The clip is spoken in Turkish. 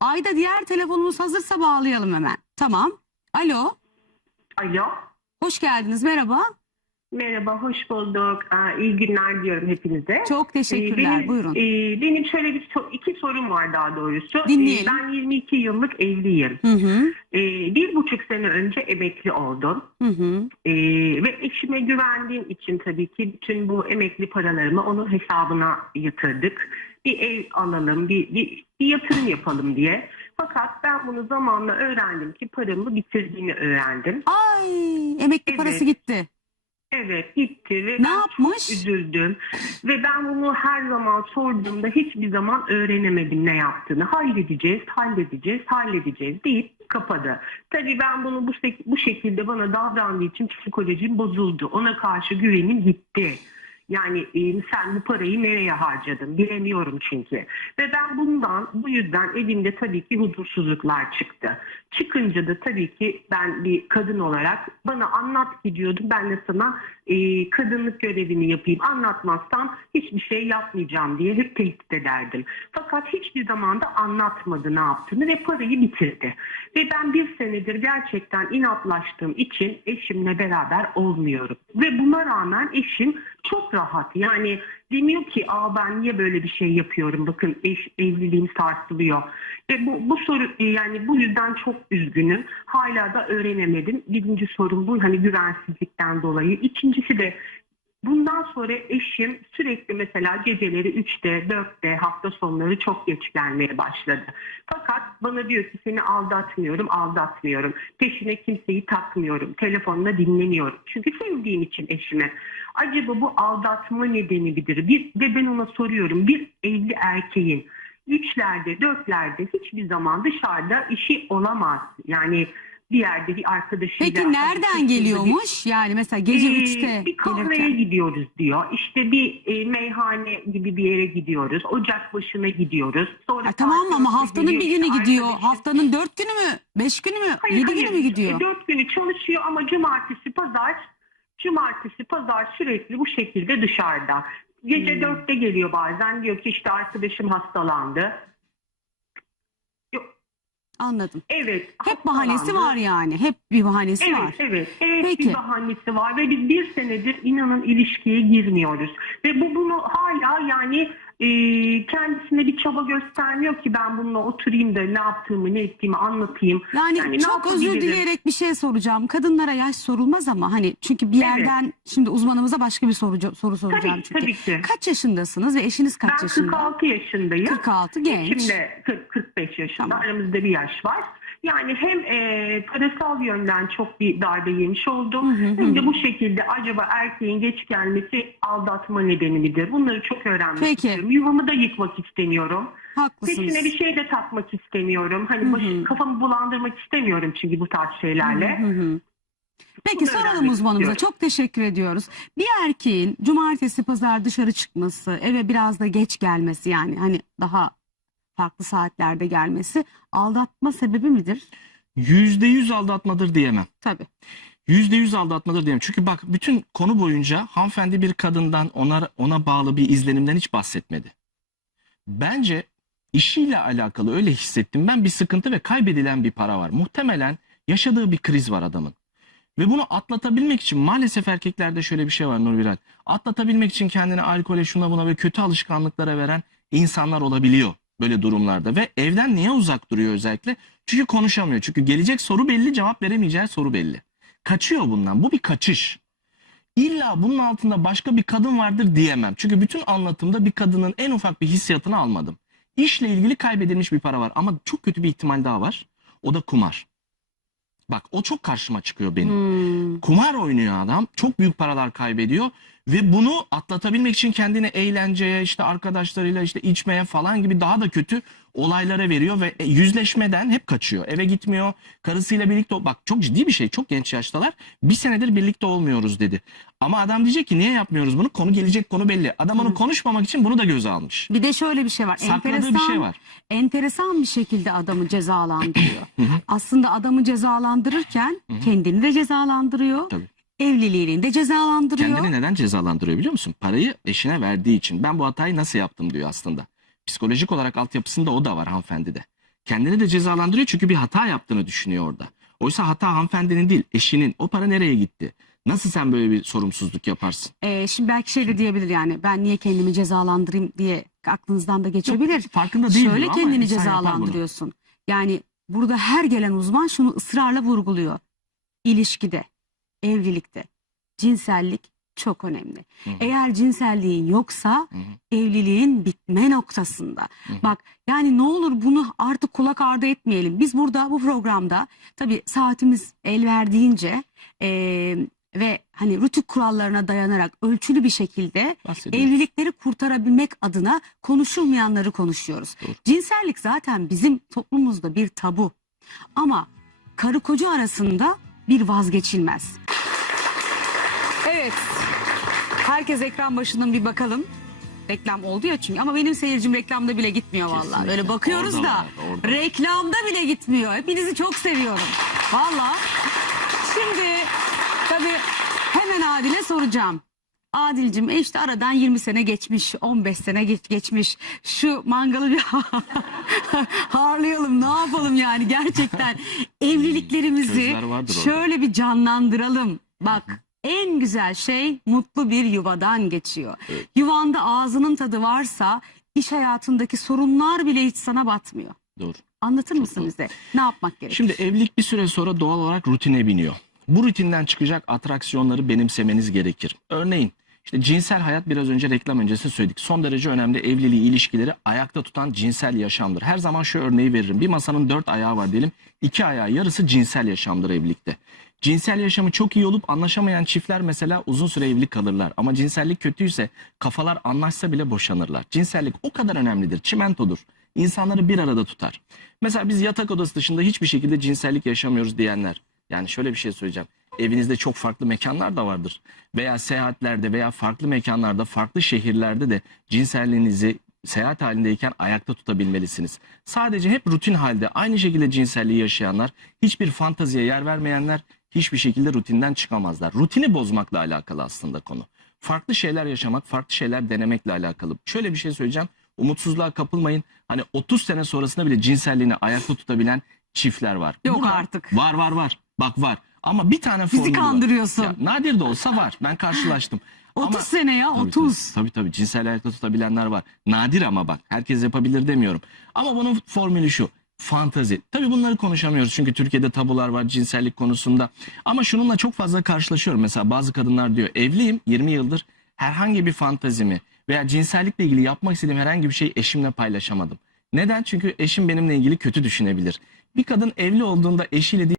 Ayda diğer telefonumuz hazırsa bağlayalım hemen. Tamam. Alo. Alo. Hoş geldiniz. Merhaba. Merhaba, hoş bulduk. Aa, iyi günler diyorum hepinize. Çok Ee, teşekkürler. benim, Buyurun. e, benim şöyle bir so- iki sorum var daha doğrusu. Dinleyelim. Ee, ben 22 yıllık evliyim. Hı hı. Ee, bir buçuk sene önce emekli oldum. Hı hı. Ee, ve eşime güvendiğim için tabii ki bütün bu emekli paralarımı onun hesabına yatırdık. Bir ev alalım, bir, bir, bir yatırım yapalım diye. Fakat ben bunu zamanla öğrendim ki paramı bitirdiğini öğrendim. Ay emekli Evet. parası gitti. Evet gitti ve Ne ben yapmış? üzüldüm. Ve ben bunu her zaman sorduğumda hiçbir zaman öğrenemedim ne yaptığını. Halledeceğiz, halledeceğiz, halledeceğiz deyip kapadı. Tabii ben bunu bu, şek- bu şekilde bana davrandığı için psikolojim bozuldu. Ona karşı güvenim gitti. Yani e, sen bu parayı nereye harcadın bilemiyorum çünkü. Ve ben bundan bu yüzden evimde tabii ki huzursuzluklar çıktı. Çıkınca da tabii ki ben bir kadın olarak bana anlat gidiyordum. Ben de sana e, kadınlık görevini yapayım. Anlatmazsan hiçbir şey yapmayacağım diye hep tehdit ederdim. Fakat hiçbir zaman da anlatmadı ne yaptığını ve parayı bitirdi. Senedir gerçekten inatlaştığım için eşimle beraber olmuyorum. Ve buna rağmen eşim çok rahat. Yani demiyor ki Aa, ben niye böyle bir şey yapıyorum bakın eş, evliliğim sarsılıyor. Ve bu, bu soru e, yani bu yüzden çok üzgünüm. Hala da öğrenemedim. Birinci sorun bu hani güvensizlikten dolayı. İkincisi de bundan sonra eşim sürekli mesela geceleri 3'te 4'te hafta sonları çok geç gelmeye başladı. Fakat bana diyor ki seni aldatmıyorum aldatmıyorum. Peşine kimseyi takmıyorum. Telefonla dinlemiyorum. Çünkü sevdiğim için eşimi. Acaba bu aldatma nedeni midir? Bir de ben ona soruyorum. Bir evli erkeğin üçlerde, dörtlerde hiçbir zaman dışarıda işi olamaz. Yani bir yerde bir arkadaşıyla... Peki nereden geliyormuş? Yani mesela gece Ee, 3'te bir kahveye gelirken. gidiyoruz diyor. İşte bir e, meyhane gibi bir yere gidiyoruz. Ocak başına gidiyoruz. Sonra Ha, tamam ama haftanın bir günü işte gidiyor. arkadaşı. Haftanın dört günü mü? Beş günü mü? Hayır, Yedi hayır. günü mü gidiyor? E, Dört günü çalışıyor ama cumartesi pazar cumartesi pazar sürekli bu şekilde dışarıda. Gece Hmm. dörtte geliyor bazen diyor ki işte arkadaşım hastalandı. Anladım. Evet. Hep bahanesi var yani. Hep bir bahanesi Evet, var. evet. Evet Peki. bir bahanesi var ve biz bir senedir inanın ilişkiye girmiyoruz. Ve bu bunu hala yani e, kendisine bir çaba göstermiyor ki ben bununla oturayım da ne yaptığımı ne ettiğimi anlatayım. Yani, Yani çok özür dileyerek bir şey soracağım. Kadınlara yaş sorulmaz ama hani çünkü bir Evet. yerden şimdi uzmanımıza başka bir soru, soru soracağım Tabii, çünkü. tabii ki. Kaç yaşındasınız ve eşiniz kaç Ben yaşında? 46 yaşındayım. 46 genç. Şimdi 40, 45 yaşında Tamam. aramızda bir yaş var. Yani hem e, parasal yönden çok bir darbe yemiş oldum. Hem de bu şekilde acaba erkeğin geç gelmesi aldatma nedeni midir? Bunları çok öğrenmek Peki. istiyorum. Yuvamı da yıkmak istemiyorum. Haklısınız. Peşine bir şey de takmak istemiyorum. Hani Hı baş- hı. kafamı bulandırmak istemiyorum çünkü bu tarz şeylerle. Peki Bunu soralım öğrenmek uzmanımıza. istiyorum. Çok teşekkür ediyoruz. Bir erkeğin cumartesi pazar dışarı çıkması, eve biraz da geç gelmesi yani hani daha farklı saatlerde gelmesi aldatma sebebi midir? Yüzde yüz aldatmadır diyemem. Tabii. Yüzde yüz aldatmadır diyemem. Çünkü bak bütün konu boyunca hanımefendi bir kadından ona, ona bağlı bir izlenimden hiç bahsetmedi. Bence işiyle alakalı öyle hissettim. Ben bir sıkıntı ve kaybedilen bir para var. Muhtemelen yaşadığı bir kriz var adamın. Ve bunu atlatabilmek için maalesef erkeklerde şöyle bir şey var Nurbiral. Atlatabilmek için kendini alkole şuna buna ve kötü alışkanlıklara veren insanlar olabiliyor böyle durumlarda. Ve evden niye uzak duruyor özellikle? Çünkü konuşamıyor. Çünkü gelecek soru belli cevap veremeyeceği soru belli. Kaçıyor bundan. Bu bir kaçış. İlla bunun altında başka bir kadın vardır diyemem. Çünkü bütün anlatımda bir kadının en ufak bir hissiyatını almadım. İşle ilgili kaybedilmiş bir para var ama çok kötü bir ihtimal daha var. O da kumar. Bak o çok karşıma çıkıyor benim. Hmm. Kumar oynuyor adam. Çok büyük paralar kaybediyor. Ve bunu atlatabilmek için kendini eğlenceye, işte arkadaşlarıyla işte içmeye falan gibi daha da kötü olaylara veriyor ve e, yüzleşmeden hep kaçıyor. Eve gitmiyor. Karısıyla birlikte bak çok ciddi bir şey. Çok genç yaştalar. Bir senedir birlikte olmuyoruz dedi. Ama adam diyecek ki niye yapmıyoruz bunu? Konu gelecek konu belli. Adam onu konuşmamak için bunu da göze almış. Bir de şöyle bir şey var. Sakladığı enteresan, bir şey var. enteresan bir şekilde adamı cezalandırıyor. Aslında adamı cezalandırırken kendini de cezalandırıyor. Tabii. Evliliğini de cezalandırıyor. Kendini neden cezalandırıyor biliyor musun? Parayı eşine verdiği için. Ben bu hatayı nasıl yaptım diyor aslında. Psikolojik olarak altyapısında o da var hanımefendide. Kendini de cezalandırıyor çünkü bir hata yaptığını düşünüyor orada. Oysa hata hanımefendinin değil, eşinin. O para nereye gitti? Nasıl sen böyle bir sorumsuzluk yaparsın? Ee, şimdi belki şey de diyebilir yani ben niye kendimi cezalandırayım diye aklınızdan da geçebilir. Farkında değil Şöyle ama kendini bunu. cezalandırıyorsun. Yani burada her gelen uzman şunu ısrarla vurguluyor. İlişkide, evlilikte cinsellik çok önemli. Hı hı. Eğer cinselliğin yoksa Hı hı. evliliğin bitme noktasında. Hı hı. Bak yani ne olur bunu artık kulak ardı etmeyelim. Biz burada bu programda tabii saatimiz el verdiğince eee, ve hani rütük kurallarına dayanarak ölçülü bir şekilde evlilikleri kurtarabilmek adına konuşulmayanları konuşuyoruz. Doğru. Cinsellik zaten bizim toplumumuzda bir tabu. Ama karı koca arasında bir vazgeçilmez. Evet. Herkes ekran başından bir bakalım. Reklam oldu ya çünkü ama benim seyircim reklamda bile gitmiyor vallahi. Kesinlikle. Böyle bakıyoruz Orada da var, orada reklamda bile gitmiyor. Hepinizi çok seviyorum. Vallahi. Şimdi tabii hemen Adil'e soracağım. Adil'cim e işte aradan 20 sene geçmiş, 15 sene geç, geçmiş. Şu mangalı bir harlayalım, ne yapalım yani gerçekten. Evliliklerimizi vardır orada. şöyle bir canlandıralım. Bak en güzel şey mutlu bir yuvadan geçiyor. Evet. Yuvanda ağzının tadı varsa iş hayatındaki sorunlar bile hiç sana batmıyor. Doğru. Anlatır Çok mısın doğru. bize? Ne yapmak gerekir? Şimdi evlilik bir süre sonra doğal olarak rutine biniyor. Bu rutinden çıkacak atraksiyonları benimsemeniz gerekir. Örneğin işte cinsel hayat biraz önce reklam öncesi söyledik. Son derece önemli evliliği, ilişkileri ayakta tutan cinsel yaşamdır. Her zaman şu örneği veririm. Bir masanın dört ayağı var diyelim. İki ayağı yarısı cinsel yaşamdır evlilikte. Cinsel yaşamı çok iyi olup anlaşamayan çiftler mesela uzun süre evli kalırlar. Ama cinsellik kötüyse kafalar anlaşsa bile boşanırlar. Cinsellik o kadar önemlidir. Çimentodur. İnsanları bir arada tutar. Mesela biz yatak odası dışında hiçbir şekilde cinsellik yaşamıyoruz diyenler. Yani şöyle bir şey söyleyeceğim. Evinizde çok farklı mekanlar da vardır. Veya seyahatlerde veya farklı mekanlarda, farklı şehirlerde de cinselliğinizi seyahat halindeyken ayakta tutabilmelisiniz. Sadece hep rutin halde aynı şekilde cinselliği yaşayanlar, hiçbir fantaziye yer vermeyenler hiçbir şekilde rutinden çıkamazlar. Rutini bozmakla alakalı aslında konu. Farklı şeyler yaşamak, farklı şeyler denemekle alakalı. Şöyle bir şey söyleyeceğim. Umutsuzluğa kapılmayın. Hani 30 sene sonrasında bile cinselliğini ayakta tutabilen çiftler var. Yok artık. Var var var. Bak var. Ama bir tane Bizi formülü var. kandırıyorsun. Ya, nadir de olsa var. Ben karşılaştım. 30 Ama- sene ya Tabii, 30. Tabii, tabii tabii cinsel ayakta tutabilenler var. Nadir ama bak herkes yapabilir demiyorum. Ama bunun formülü şu. Fantazi. Tabii bunları konuşamıyoruz çünkü Türkiye'de tabular var cinsellik konusunda. Ama şununla çok fazla karşılaşıyorum. Mesela bazı kadınlar diyor evliyim 20 yıldır herhangi bir fantazimi veya cinsellikle ilgili yapmak istediğim herhangi bir şeyi eşimle paylaşamadım. Neden? Çünkü eşim benimle ilgili kötü düşünebilir. Bir kadın evli olduğunda eşiyle değil